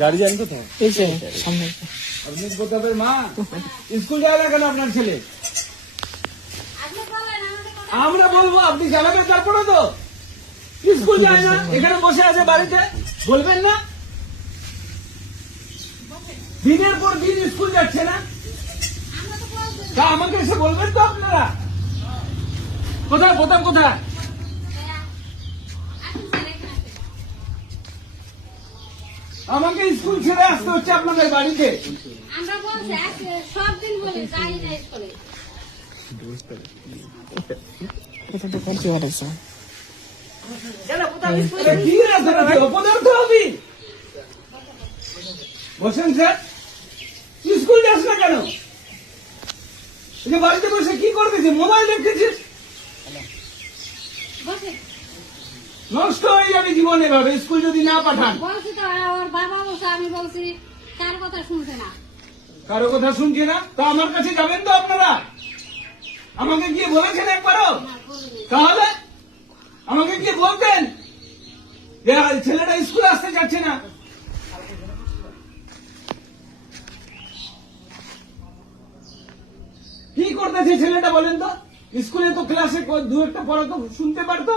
Guardian তো এই যে সামনে আপনি কোথায় মা স্কুল যায় না কেন আপনার ছেলে? আমরা বলবো আপনি জানাবেন তারপরে তো। স্কুল যায় না, এখানে বসে আছে বাড়িতে, বলবেন না? দিনের পর দিন স্কুল যাচ্ছে না, তা আমাকে এসে বলবেন তো আপনারা। কোথায় বোতাম কোথায়? আমাকে স্কুল ছেড়ে আসতে হচ্ছে আপনাদের বাড়িতে। আমরা বলছি সব দিন বলি যাই না স্কুলে। এটা তো করতে পারছে এটা কি রাস্তা অপদার্থ হবি? বসেন স্যার, স্কুল যাস না কেন? এই যে বাড়িতে বসে কি করতেছিস? মোবাইল দেখতেছিস? বসে নষ্ট হয়ে যাবে জীবন এভাবে স্কুল যদি না পাঠান। বলছি তো ওর বাবা বসে, আমি বলছি কার কথা শুনছে না। কারো কথা শুনছে না, তো আমার কাছে যাবেন তো আপনারা? আমাকে গিয়ে বলেছেন একবারও? তাহলে আমাকে গিয়ে বলতেন যে ছেলেটা স্কুলে আসতে যাচ্ছে না। কি করতেছে ছেলেটা বলেন তো? স্কুলে তো ক্লাসে দু একটা পড়া তো শুনতে পারতো।